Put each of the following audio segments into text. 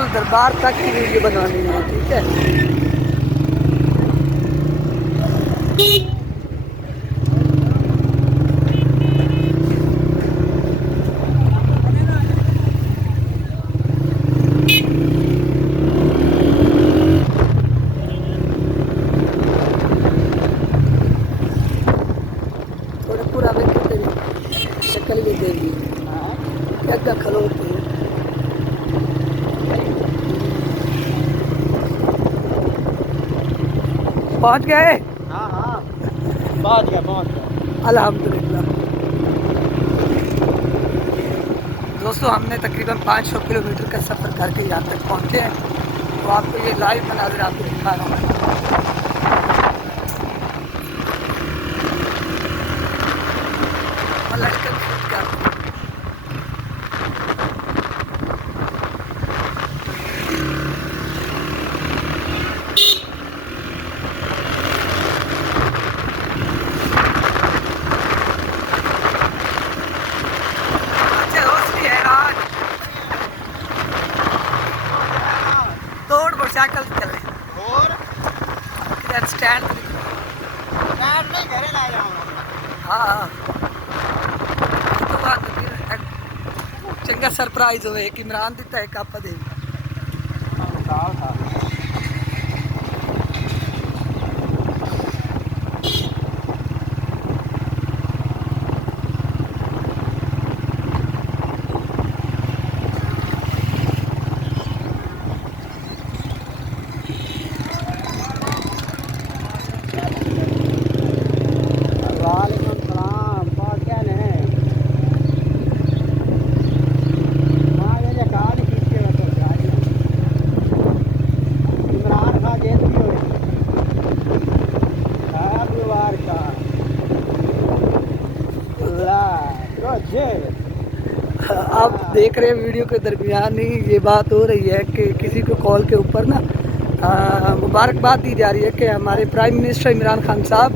बिल्कुल दरबार तक की वीडियो बनवानी है, ठीक है। थोड़े पूरा व्यक्ति तेरी शक्ल भी देगी क्या खलोते हैं। पहुंच गए? हाँ हाँ पहुंच गया। अल्हम्दुलिल्लाह। दोस्तों हमने तकरीबन 500 किलोमीटर का सफ़र करके यहाँ तक पहुँचे हैं, तो आपको ये लाइव मनाज़िर आपको दिखा रहा हूँ। मोटरसाइकिल चले और स्टैंड नहीं घरे ला जाऊंगा। हाँ तो बात चंगा सरप्राइज हो एक इमरान दिता है आप दे आप देख रहे हैं वीडियो के दरमियान ही ये बात हो रही है कि किसी को कॉल के ऊपर ना मुबारकबाद दी जा रही है कि हमारे प्राइम मिनिस्टर इमरान खान साहब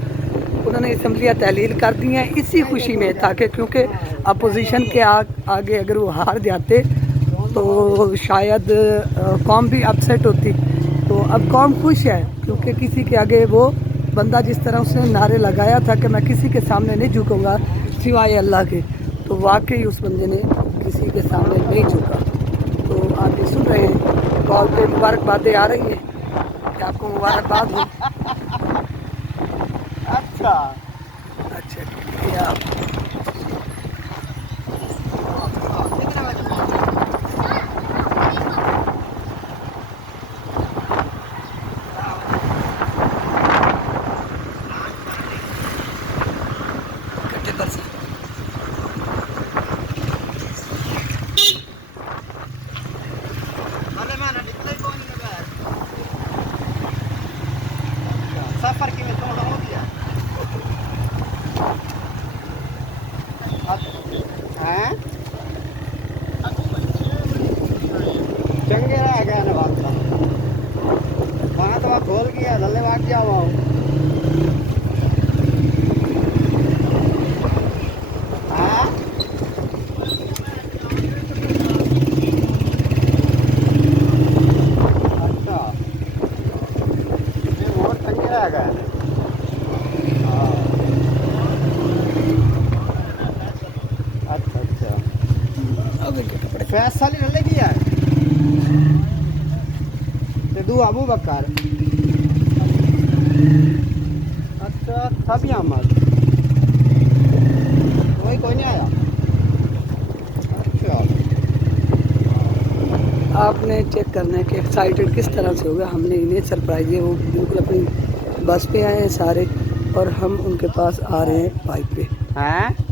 उन्होंने असम्बलियाँ तहलील कर दी हैं इसी खुशी में, ताकि क्योंकि अपोजिशन के आगे अगर वो हार जाते तो शायद कौम भी अपसेट होती। तो अब कौम खुश है क्योंकि किसी के आगे वो बंदा जिस तरह उसने नारे लगाया था कि मैं किसी के सामने नहीं झुकूँगा सिवाय अल्लाह के, तो वाकई उस बंदे ने किसी के सामने नहीं झुका। तो आप ये सुन रहे हैं कॉल पे मुबारकबादें आ रही हैं कि आपको मुबारकबाद हो। अच्छा आप सफर की में थोड़ा हो गया हैं चंगे रह गया ना बात वहाँ तो खोल गया धल्ले भाग जाओ। फैसला नहीं लगी यार ते दू अबू बकर अच्छा सब यहाँ मत कोई नहीं आया। अच्छा आपने चेक करना है कि एक्साइटेड किस तरह से होगा। हमने इन्हें सरप्राइज दिया, वो बिल्कुल अपनी बस पे आए हैं सारे और हम उनके पास आ रहे हैं बाइक पे। हैं